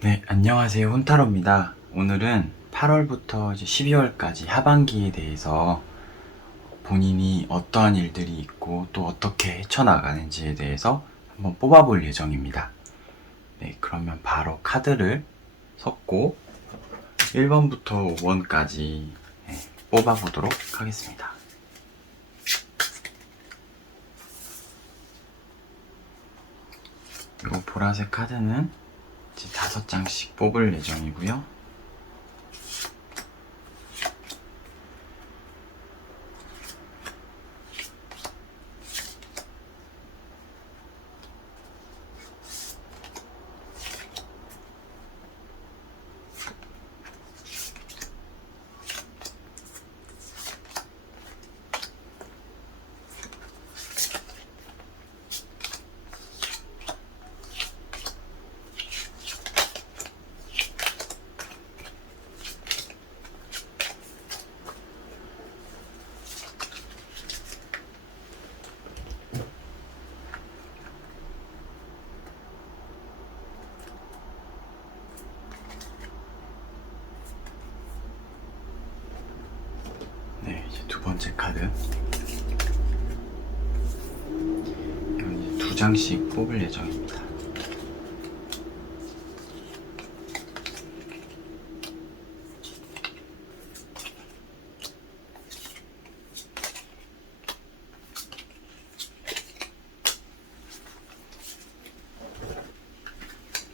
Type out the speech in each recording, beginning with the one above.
네, 안녕하세요. 혼타로입니다. 오늘은 8월부터 이제 12월까지 하반기에 대해서 본인이 어떠한 일들이 있고 또 어떻게 헤쳐나가는지에 대해서 한번 뽑아볼 예정입니다. 네, 그러면 바로 카드를 섞고 1번부터 5번까지 뽑아보도록 하겠습니다. 이 보라색 카드는 이제 5장씩 뽑을 예정이고요. 네, 이제 두 번째 카드. 이건 이제 2장씩 뽑을 예정입니다.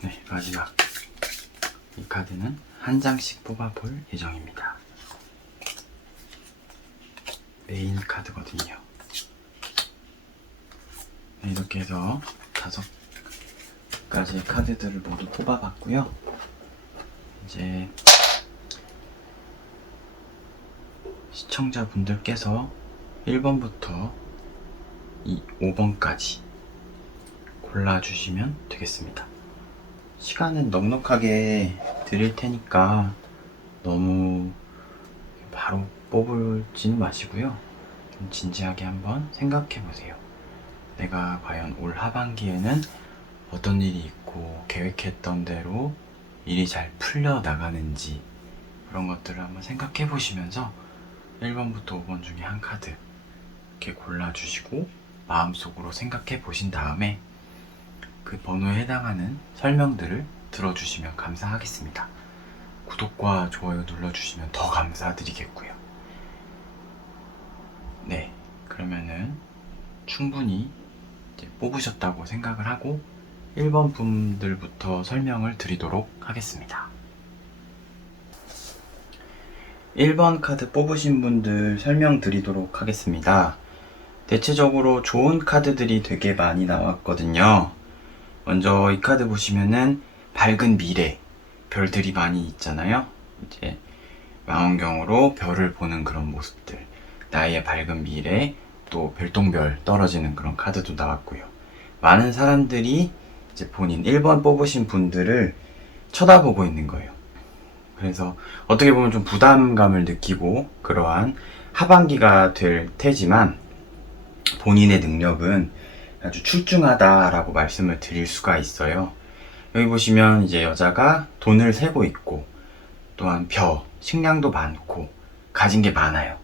네, 마지막 이 카드는 1장씩 뽑아볼 예정입니다. 메인 카드거든요. 네, 이렇게 해서 5가지의 카드들을 모두 뽑아봤고요. 이제 시청자분들께서 1번부터 5번까지 골라주시면 되겠습니다. 시간은 넉넉하게 드릴 테니까 너무 바로 뽑을지는 마시고요. 좀 진지하게 한번 생각해 보세요. 내가 과연 올 하반기에는 어떤 일이 있고 계획했던 대로 일이 잘 풀려 나가는지 그런 것들을 한번 생각해 보시면서 1번부터 5번 중에 한 카드 이렇게 골라주시고 마음속으로 생각해 보신 다음에 그 번호에 해당하는 설명들을 들어주시면 감사하겠습니다. 구독과 좋아요 눌러주시면 더 감사드리겠고요. 네, 그러면은 충분히 이제 뽑으셨다고 생각을 하고 1번 분들부터 설명을 드리도록 하겠습니다. 1번 카드 뽑으신 분들 설명드리도록 하겠습니다. 대체적으로 좋은 카드들이 되게 많이 나왔거든요. 먼저 이 카드 보시면은 밝은 미래, 별들이 많이 있잖아요. 이제 망원경으로 별을 보는 그런 모습들, 나의 밝은 미래, 또 별똥별 떨어지는 그런 카드도 나왔고요. 많은 사람들이 이제 본인 1번 뽑으신 분들을 쳐다보고 있는 거예요. 그래서 어떻게 보면 좀 부담감을 느끼고 그러한 하반기가 될 테지만 본인의 능력은 아주 출중하다라고 말씀을 드릴 수가 있어요. 여기 보시면 이제 여자가 돈을 세고 있고 또한 식량도 많고 가진 게 많아요.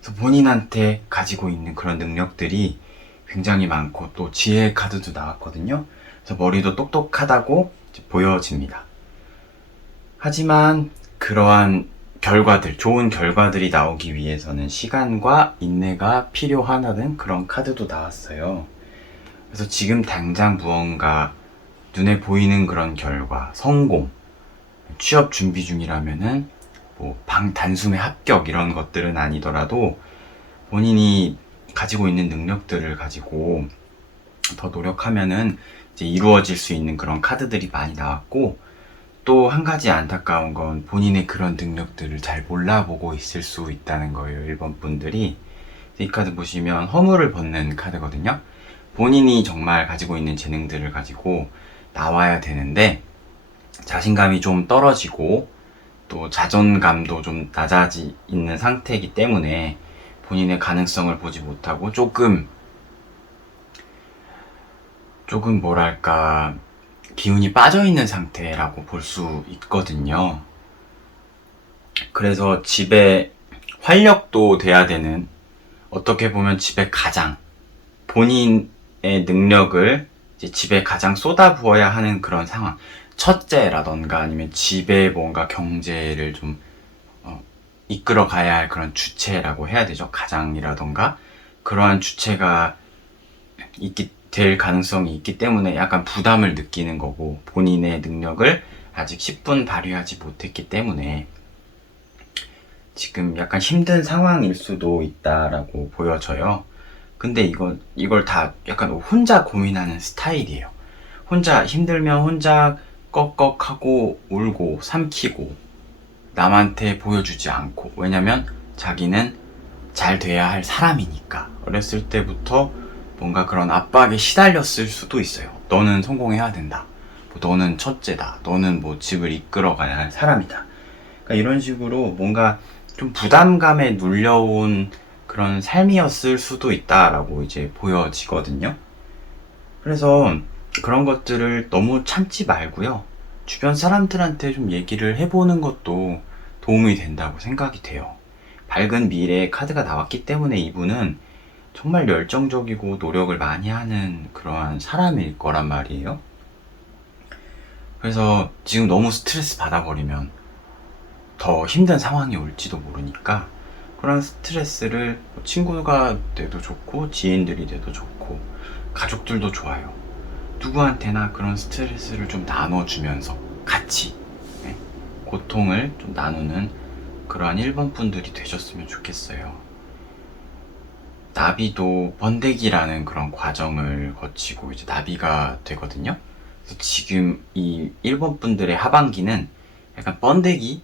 그래서 본인한테 가지고 있는 그런 능력들이 굉장히 많고 또 지혜 카드도 나왔거든요. 그래서 머리도 똑똑하다고 보여집니다. 하지만 그러한 결과들, 좋은 결과들이 나오기 위해서는 시간과 인내가 필요하다는 그런 카드도 나왔어요. 그래서 지금 당장 무언가 눈에 보이는 그런 결과, 성공, 취업 준비 중이라면은 단숨에 합격 이런 것들은 아니더라도 본인이 가지고 있는 능력들을 가지고 더 노력하면은 이제 이루어질 수 있는 그런 카드들이 많이 나왔고, 또 한 가지 안타까운 건 본인의 그런 능력들을 잘 몰라보고 있을 수 있다는 거예요. 1번 분들이. 이 카드 보시면 허물을 벗는 카드거든요. 본인이 정말 가지고 있는 재능들을 가지고 나와야 되는데 자신감이 좀 떨어지고 또 자존감도 좀 낮아지 있는 상태이기 때문에 본인의 가능성을 보지 못하고 조금 뭐랄까 기운이 빠져있는 상태라고 볼 수 있거든요. 그래서 집에 활력도 돼야 되는, 어떻게 보면 집에 가장 본인의 능력을 이제 집에 가장 쏟아부어야 하는 그런 상황. 첫째라던가 아니면 집에 뭔가 경제를 좀 이끌어 가야 할 그런 주체라고 해야 되죠. 가장이라던가 그러한 주체가 될 가능성이 있기 때문에 약간 부담을 느끼는 거고, 본인의 능력을 아직 10분 발휘하지 못했기 때문에 지금 약간 힘든 상황일 수도 있다라고 보여져요. 근데 이걸 다 약간 혼자 고민하는 스타일이에요. 혼자 힘들면 혼자 꺽꺽하고 울고 삼키고 남한테 보여주지 않고, 왜냐면 자기는 잘 돼야 할 사람이니까. 어렸을 때부터 뭔가 그런 압박에 시달렸을 수도 있어요. 너는 성공해야 된다. 너는 첫째다. 너는 뭐 집을 이끌어 가야 할 사람이다. 그러니까 이런 식으로 뭔가 좀 부담감에 눌려온 그런 삶이었을 수도 있다라고 이제 보여지거든요. 그래서 그런 것들을 너무 참지 말고요. 주변 사람들한테 좀 얘기를 해보는 것도 도움이 된다고 생각이 돼요. 밝은 미래의 카드가 나왔기 때문에 이분은 정말 열정적이고 노력을 많이 하는 그러한 사람일 거란 말이에요. 그래서 지금 너무 스트레스 받아버리면 더 힘든 상황이 올지도 모르니까, 그런 스트레스를 친구가 돼도 좋고 지인들이 돼도 좋고 가족들도 좋아요. 누구한테나 그런 스트레스를 좀 나눠주면서 같이 고통을 좀 나누는 그러한 1번 분들이 되셨으면 좋겠어요. 나비도 번데기라는 그런 과정을 거치고 이제 나비가 되거든요. 그래서 지금 이 1번 분들의 하반기는 약간 번데기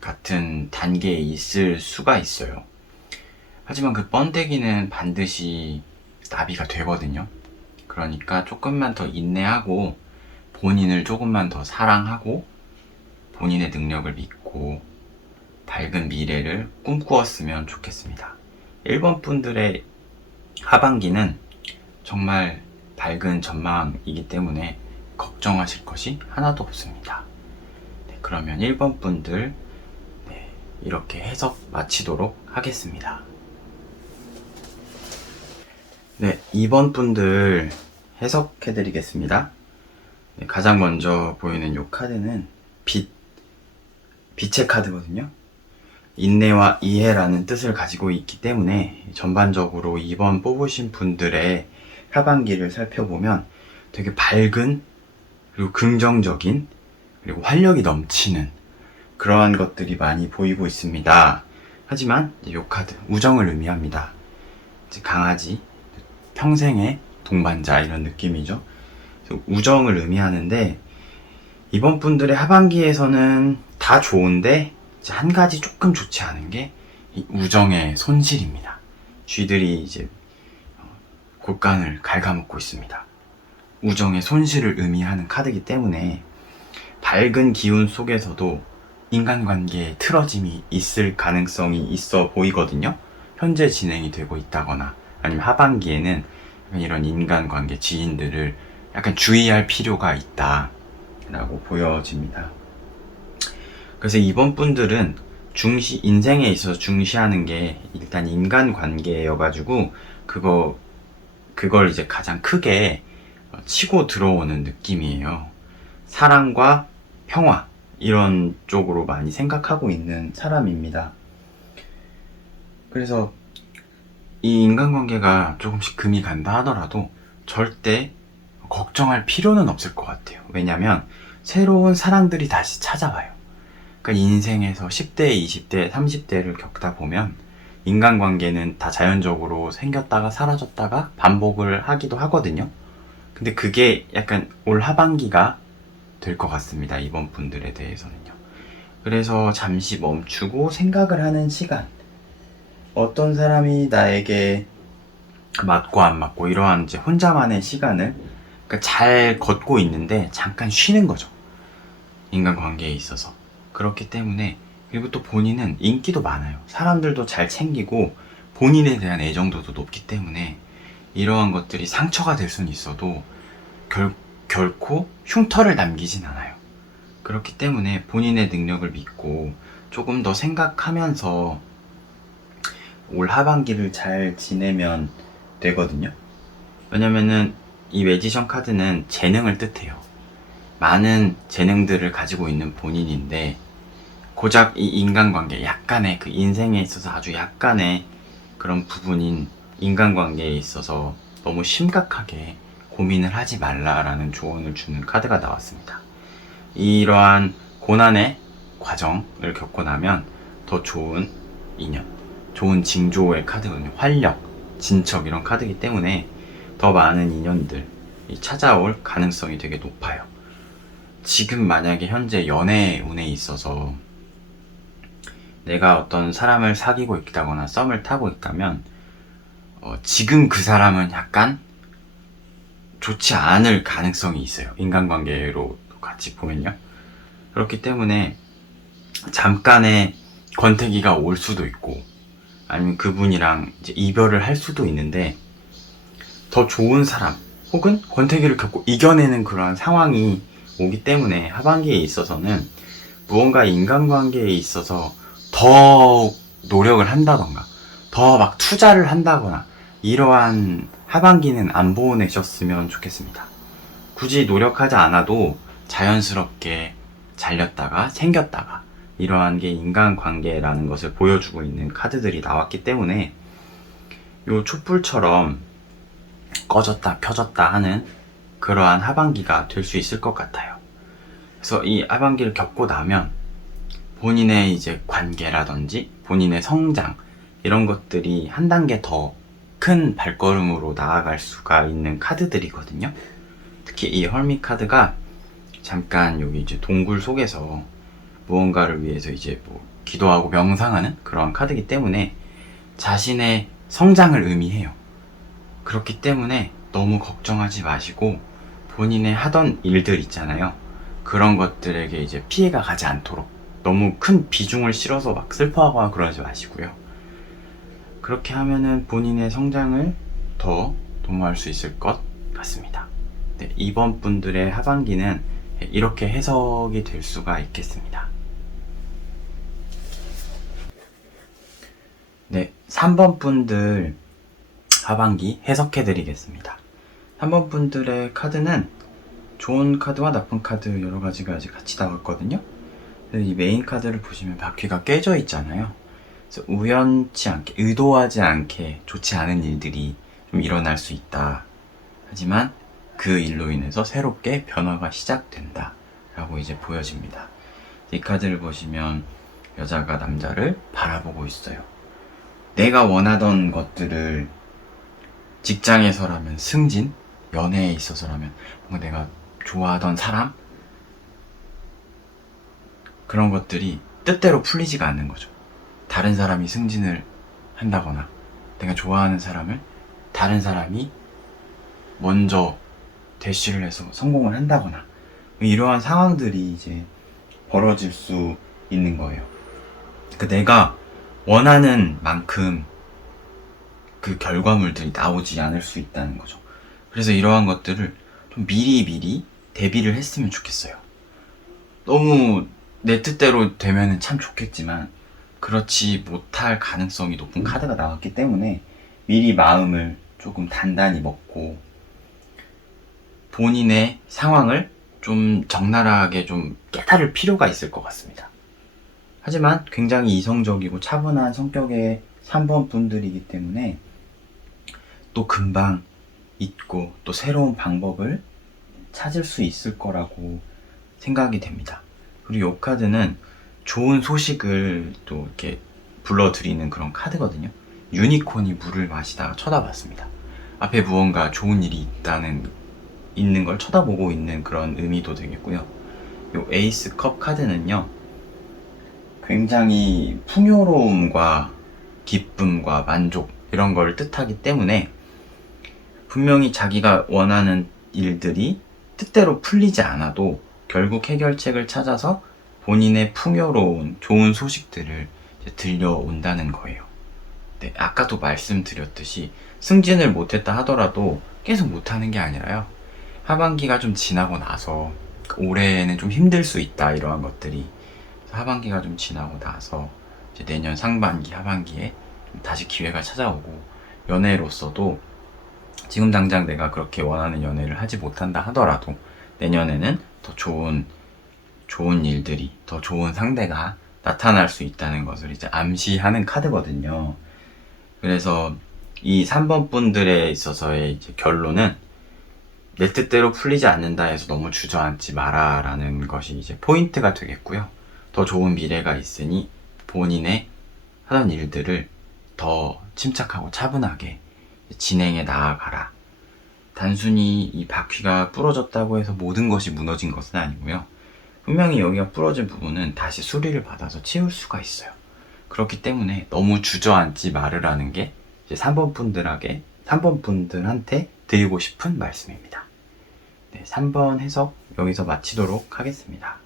같은 단계에 있을 수가 있어요. 하지만 그 번데기는 반드시 나비가 되거든요. 그러니까 조금만 더 인내하고 본인을 조금만 더 사랑하고 본인의 능력을 믿고 밝은 미래를 꿈꾸었으면 좋겠습니다. 1번 분들의 하반기는 정말 밝은 전망이기 때문에 걱정하실 것이 하나도 없습니다. 네, 그러면 1번 분들 이렇게 해석 마치도록 하겠습니다. 네, 2번 분들 해석해드리겠습니다. 네, 가장 먼저 보이는 이 카드는 빛의 카드거든요. 인내와 이해라는 뜻을 가지고 있기 때문에 전반적으로 2번 뽑으신 분들의 하반기를 살펴보면 되게 밝은, 그리고 긍정적인, 그리고 활력이 넘치는 그러한 것들이 많이 보이고 있습니다. 하지만 이 카드 우정을 의미합니다. 강아지, 평생의 동반자 이런 느낌이죠. 우정을 의미하는데, 이번 분들의 하반기에서는 다 좋은데 한 가지 조금 좋지 않은 게 이 우정의 손실입니다. 쥐들이 이제 골간을 갉아먹고 있습니다. 우정의 손실을 의미하는 카드이기 때문에 밝은 기운 속에서도 인간관계에 틀어짐이 있을 가능성이 있어 보이거든요. 현재 진행이 되고 있다거나 아니면 하반기에는 이런 인간관계, 지인들을 약간 주의할 필요가 있다 라고 보여집니다. 그래서 이번 분들은 인생에 있어서 중시하는 게 일단 인간관계여가지고 그걸 이제 가장 크게 치고 들어오는 느낌이에요. 사랑과 평화 이런 쪽으로 많이 생각하고 있는 사람입니다. 그래서 이 인간관계가 조금씩 금이 간다 하더라도 절대 걱정할 필요는 없을 것 같아요. 왜냐면 새로운 사랑들이 다시 찾아와요. 그러니까 인생에서 10대, 20대, 30대를 겪다 보면 인간관계는 다 자연적으로 생겼다가 사라졌다가 반복을 하기도 하거든요. 근데 그게 약간 올 하반기가 될 것 같습니다. 이번 분들에 대해서는요. 그래서 잠시 멈추고 생각을 하는 시간, 어떤 사람이 나에게 맞고 안 맞고 이러한 이제 혼자만의 시간을, 그러니까 잘 걷고 있는데 잠깐 쉬는 거죠. 인간관계에 있어서. 그렇기 때문에, 그리고 또 본인은 인기도 많아요. 사람들도 잘 챙기고 본인에 대한 애정도도 높기 때문에 이러한 것들이 상처가 될 수는 있어도 결코 흉터를 남기진 않아요. 그렇기 때문에 본인의 능력을 믿고 조금 더 생각하면서 올 하반기를 잘 지내면 되거든요. 왜냐면은 이 매지션 카드는 재능을 뜻해요. 많은 재능들을 가지고 있는 본인인데 고작 이 인간관계, 약간의 그 인생에 있어서 아주 약간의 그런 부분인 인간관계에 있어서 너무 심각하게 고민을 하지 말라라는 조언을 주는 카드가 나왔습니다. 이러한 고난의 과정을 겪고 나면 더 좋은 인연, 좋은 징조의 카드거든요. 활력, 진척 이런 카드이기 때문에 더 많은 인연들이 찾아올 가능성이 되게 높아요. 지금 만약에 현재 연애 운에 있어서 내가 어떤 사람을 사귀고 있다거나 썸을 타고 있다면 지금 그 사람은 약간 좋지 않을 가능성이 있어요. 인간관계로 같이 보면요. 그렇기 때문에 잠깐의 권태기가 올 수도 있고 아니면 그분이랑 이제 이별을 할 수도 있는데 더 좋은 사람 혹은 권태기를 겪고 이겨내는 그런 상황이 오기 때문에 하반기에 있어서는 무언가 인간관계에 있어서 더 노력을 한다던가 더 막 투자를 한다거나 이러한 하반기는 안 보내셨으면 좋겠습니다. 굳이 노력하지 않아도 자연스럽게 잘렸다가 생겼다가 이러한 게 인간관계라는 것을 보여주고 있는 카드들이 나왔기 때문에 요 촛불처럼 꺼졌다 켜졌다 하는 그러한 하반기가 될 수 있을 것 같아요. 그래서 이 하반기를 겪고 나면 본인의 이제 관계라든지 본인의 성장 이런 것들이 한 단계 더 큰 발걸음으로 나아갈 수가 있는 카드들이거든요. 특히 이 헐밋 카드가 잠깐 여기 이제 동굴 속에서 무언가를 위해서 이제 뭐 기도하고 명상하는 그런 카드이기 때문에 자신의 성장을 의미해요. 그렇기 때문에 너무 걱정하지 마시고 본인의 하던 일들 있잖아요. 그런 것들에게 이제 피해가 가지 않도록 너무 큰 비중을 실어서 막 슬퍼하거나 그러지 마시고요. 그렇게 하면은 본인의 성장을 더 도모할 수 있을 것 같습니다. 네, 이번 분들의 하반기는 이렇게 해석이 될 수가 있겠습니다. 네, 3번 분들 하반기 해석해 드리겠습니다. 3번 분들의 카드는 좋은 카드와 나쁜 카드 여러 가지가 이제 같이 나왔거든요. 이 메인 카드를 보시면 바퀴가 깨져 있잖아요. 그래서 우연치 않게, 의도하지 않게 좋지 않은 일들이 좀 일어날 수 있다. 하지만 그 일로 인해서 새롭게 변화가 시작된다. 라고 이제 보여집니다. 이 카드를 보시면 여자가 남자를 바라보고 있어요. 내가 원하던 것들을 직장에서라면 승진, 연애에 있어서라면 뭔가 내가 좋아하던 사람, 그런 것들이 뜻대로 풀리지가 않는 거죠. 다른 사람이 승진을 한다거나 내가 좋아하는 사람을 다른 사람이 먼저 대시를 해서 성공을 한다거나 이러한 상황들이 이제 벌어질 수 있는 거예요. 그러니까 내가 원하는 만큼 그 결과물들이 나오지 않을 수 있다는 거죠. 그래서 이러한 것들을 좀 미리 대비를 했으면 좋겠어요. 너무 내 뜻대로 되면은 참 좋겠지만 그렇지 못할 가능성이 높은 카드가 나왔기 때문에 미리 마음을 조금 단단히 먹고 본인의 상황을 좀 적나라하게 좀 깨달을 필요가 있을 것 같습니다. 하지만 굉장히 이성적이고 차분한 성격의 3번 분들이기 때문에 또 금방 잊고 또 새로운 방법을 찾을 수 있을 거라고 생각이 됩니다. 그리고 이 카드는 좋은 소식을 또 이렇게 불러드리는 그런 카드거든요. 유니콘이 물을 마시다가 쳐다봤습니다. 앞에 무언가 좋은 일이 있는 걸 쳐다보고 있는 그런 의미도 되겠고요. 이 에이스 컵 카드는요, 굉장히 풍요로움과 기쁨과 만족 이런 걸 뜻하기 때문에 분명히 자기가 원하는 일들이 뜻대로 풀리지 않아도 결국 해결책을 찾아서 본인의 풍요로운 좋은 소식들을 들려온다는 거예요. 네, 아까도 말씀드렸듯이 승진을 못했다 하더라도 계속 못하는 게 아니라요. 하반기가 좀 지나고 나서 올해는 좀 힘들 수 있다 이러한 것들이 하반기가 좀 지나고 나서 이제 내년 상반기 하반기에 다시 기회가 찾아오고 연애로서도 지금 당장 내가 그렇게 원하는 연애를 하지 못한다 하더라도 내년에는 더 좋은 일들이 더 좋은 상대가 나타날 수 있다는 것을 이제 암시하는 카드거든요. 그래서 이 3번 분들에 있어서의 이제 결론은 내 뜻대로 풀리지 않는다 해서 너무 주저앉지 마라 라는 것이 이제 포인트가 되겠고요. 더 좋은 미래가 있으니 본인의 하던 일들을 더 침착하고 차분하게 진행해 나아가라. 단순히 이 바퀴가 부러졌다고 해서 모든 것이 무너진 것은 아니고요. 분명히 여기가 부러진 부분은 다시 수리를 받아서 채울 수가 있어요. 그렇기 때문에 너무 주저앉지 말으라는 게 이제 3번 분들한테 드리고 싶은 말씀입니다. 네, 3번 해석 여기서 마치도록 하겠습니다.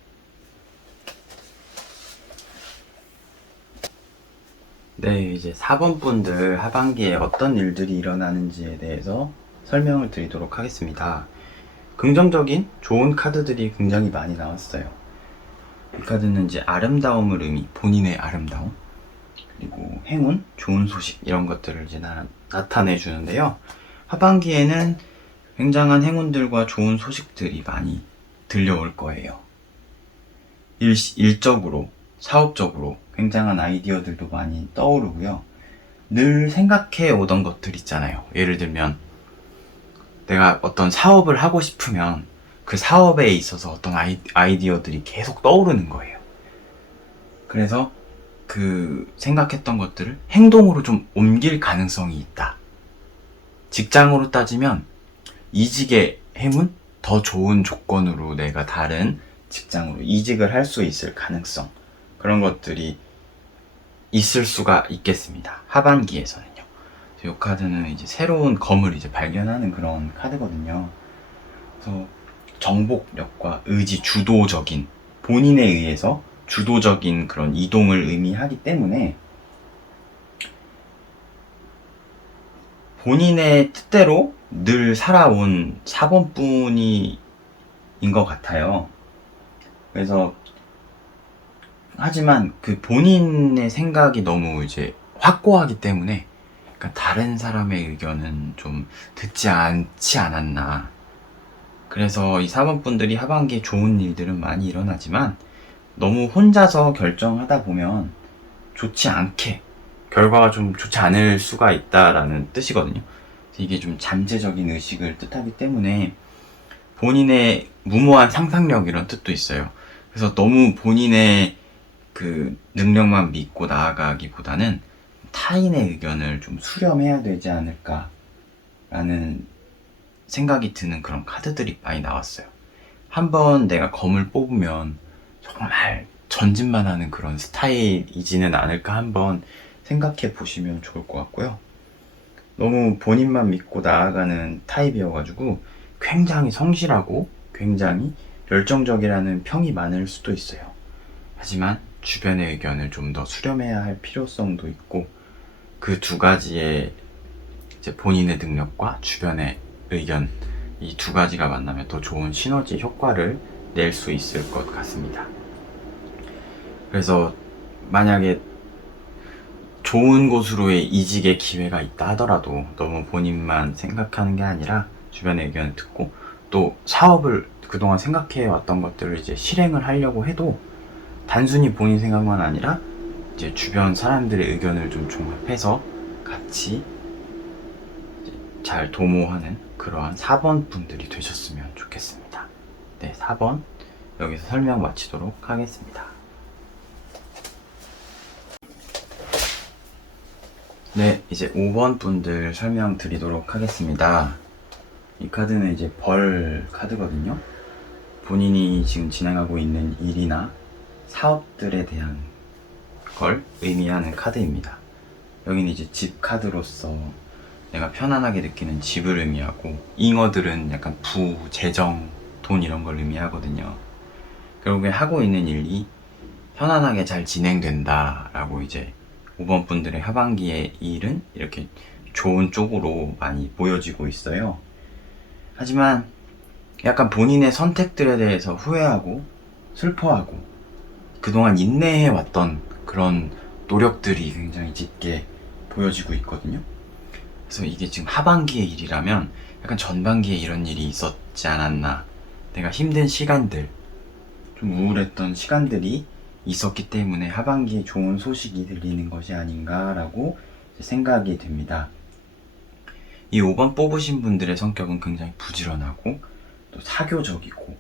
네, 이제 4번 분들 하반기에 어떤 일들이 일어나는지에 대해서 설명을 드리도록 하겠습니다. 긍정적인 좋은 카드들이 굉장히 많이 나왔어요. 이 카드는 이제 아름다움을 본인의 아름다움, 그리고 행운, 좋은 소식 이런 것들을 이제 나타내 주는데요. 하반기에는 굉장한 행운들과 좋은 소식들이 많이 들려올 거예요. 일적으로, 사업적으로 굉장한 아이디어들도 많이 떠오르고요. 늘 생각해 오던 것들 있잖아요. 예를 들면 내가 어떤 사업을 하고 싶으면 그 사업에 있어서 어떤 아이디어들이 계속 떠오르는 거예요. 그래서 그 생각했던 것들을 행동으로 좀 옮길 가능성이 있다. 직장으로 따지면 이직의 행운? 더 좋은 조건으로 내가 다른 직장으로 이직을 할 수 있을 가능성, 그런 것들이 있을 수가 있겠습니다. 하반기에서는요. 이 카드는 이제 새로운 검을 이제 발견하는 그런 카드거든요. 그래서 정복력과 의지, 주도적인, 본인에 의해서 주도적인 그런 이동을 의미하기 때문에 본인의 뜻대로 늘 살아온 4번 분이 인 것 같아요. 그래서 하지만 그 본인의 생각이 너무 이제 확고하기 때문에 그러니까 다른 사람의 의견은 좀 듣지 않지 않았나. 그래서 이 4번 분들이 하반기에 좋은 일들은 많이 일어나지만 너무 혼자서 결정하다 보면 결과가 좀 좋지 않을 수가 있다라는 뜻이거든요. 이게 좀 잠재적인 의식을 뜻하기 때문에 본인의 무모한 상상력 이런 뜻도 있어요. 그래서 너무 본인의 그 능력만 믿고 나아가기보다는 타인의 의견을 좀 수렴해야 되지 않을까라는 생각이 드는 그런 카드들이 많이 나왔어요. 한번 내가 검을 뽑으면 정말 전진만 하는 그런 스타일이지는 않을까 한번 생각해 보시면 좋을 것 같고요. 너무 본인만 믿고 나아가는 타입이어가지고 굉장히 성실하고 굉장히 열정적이라는 평이 많을 수도 있어요. 하지만 주변의 의견을 좀 더 수렴해야 할 필요성도 있고 그 두 가지의 이제 본인의 능력과 주변의 의견, 이 두 가지가 만나면 더 좋은 시너지 효과를 낼 수 있을 것 같습니다. 그래서 만약에 좋은 곳으로의 이직의 기회가 있다 하더라도 너무 본인만 생각하는 게 아니라 주변의 의견을 듣고 또 사업을 그동안 생각해 왔던 것들을 이제 실행을 하려고 해도 단순히 본인 생각만 아니라 이제 주변 사람들의 의견을 좀 종합해서 같이 잘 도모하는 그러한 4번 분들이 되셨으면 좋겠습니다. 네, 4번 여기서 설명 마치도록 하겠습니다. 네, 이제 5번 분들 설명드리도록 하겠습니다. 이 카드는 이제 벌 카드거든요. 본인이 지금 진행하고 있는 일이나 사업들에 대한 걸 의미하는 카드입니다. 여기는 이제 집 카드로서 내가 편안하게 느끼는 집을 의미하고, 잉어들은 약간 재정, 돈 이런 걸 의미하거든요. 결국에 하고 있는 일이 편안하게 잘 진행된다 라고 이제 5번 분들의 하반기의 일은 이렇게 좋은 쪽으로 많이 보여지고 있어요. 하지만 약간 본인의 선택들에 대해서 후회하고 슬퍼하고 그동안 인내해왔던 그런 노력들이 굉장히 짙게 보여지고 있거든요. 그래서 이게 지금 하반기의 일이라면 약간 전반기에 이런 일이 있었지 않았나. 내가 힘든 시간들, 좀 우울했던 시간들이 있었기 때문에 하반기에 좋은 소식이 들리는 것이 아닌가라고 생각이 됩니다. 이 5번 뽑으신 분들의 성격은 굉장히 부지런하고 또 사교적이고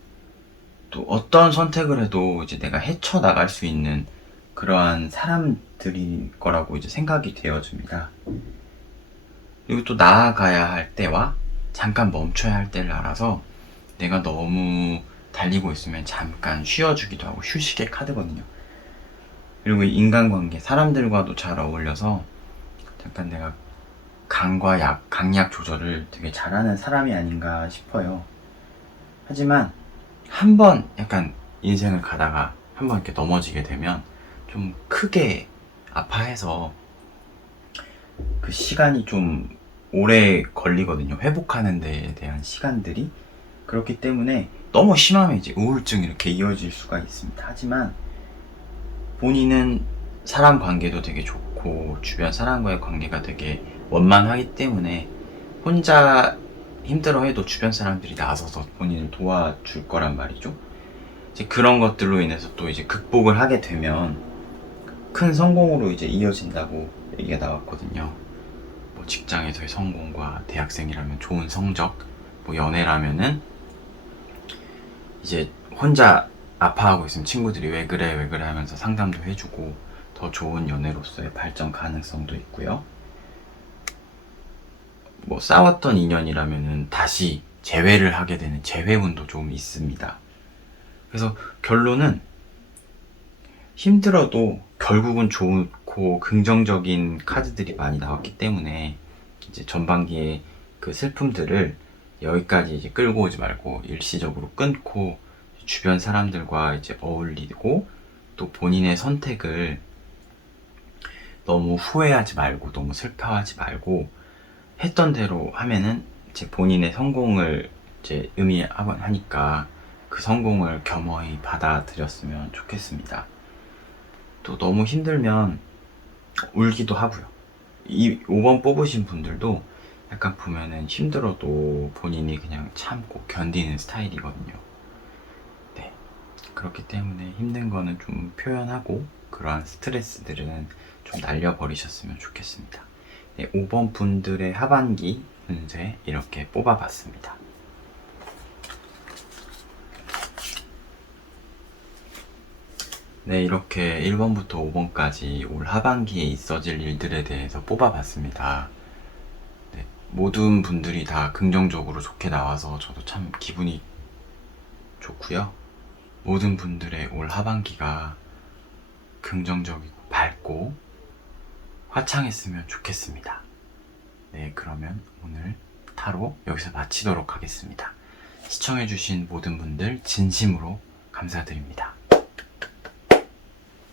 또 어떤 선택을 해도 이제 내가 헤쳐나갈 수 있는 그러한 사람들인 거라고 이제 생각이 되어집니다. 그리고 또 나아가야 할 때와 잠깐 멈춰야 할 때를 알아서 내가 너무 달리고 있으면 잠깐 쉬어주기도 하고 휴식의 카드거든요. 그리고 인간관계, 사람들과도 잘 어울려서 잠깐 내가 강약 조절을 되게 잘하는 사람이 아닌가 싶어요. 하지만 한번 약간 인생을 가다가 한번 이렇게 넘어지게 되면 좀 크게 아파해서 그 시간이 좀 오래 걸리거든요. 회복하는 데에 대한 시간들이. 그렇기 때문에 너무 심하면 이제 우울증 이렇게 이어질 수가 있습니다. 하지만 본인은 사람 관계도 되게 좋고 주변 사람과의 관계가 되게 원만하기 때문에 혼자 힘들어해도 주변 사람들이 나서서 본인을 도와줄 거란 말이죠. 이제 그런 것들로 인해서 또 이제 극복을 하게 되면 큰 성공으로 이제 이어진다고 얘기가 나왔거든요. 뭐 직장에서의 성공과 대학생이라면 좋은 성적, 뭐 연애라면은 이제 혼자 아파하고 있으면 친구들이 왜 그래 왜 그래 하면서 상담도 해주고 더 좋은 연애로서의 발전 가능성도 있고요. 뭐 싸웠던 인연이라면은 다시 재회를 하게 되는 재회운도 좀 있습니다. 그래서 결론은 힘들어도 결국은 좋고 긍정적인 카드들이 많이 나왔기 때문에 이제 전반기에 그 슬픔들을 여기까지 이제 끌고 오지 말고 일시적으로 끊고 주변 사람들과 이제 어울리고 또 본인의 선택을 너무 후회하지 말고 너무 슬퍼하지 말고 했던 대로 하면은 이제 본인의 성공을 이제 의미하니까 그 성공을 겸허히 받아들였으면 좋겠습니다. 또 너무 힘들면 울기도 하고요. 이 5번 뽑으신 분들도 약간 보면은 힘들어도 본인이 그냥 참고 견디는 스타일이거든요. 네. 그렇기 때문에 힘든 거는 좀 표현하고 그러한 스트레스들은 좀 날려버리셨으면 좋겠습니다. 네, 5번 분들의 하반기 운세 이렇게 뽑아봤습니다. 네, 이렇게 1번부터 5번까지 올 하반기에 있어질 일들에 대해서 뽑아봤습니다. 네, 모든 분들이 다 긍정적으로 좋게 나와서 저도 참 기분이 좋고요. 모든 분들의 올 하반기가 긍정적이고 밝고 화창했으면 좋겠습니다. 네, 그러면 오늘 타로 여기서 마치도록 하겠습니다. 시청해주신 모든 분들 진심으로 감사드립니다.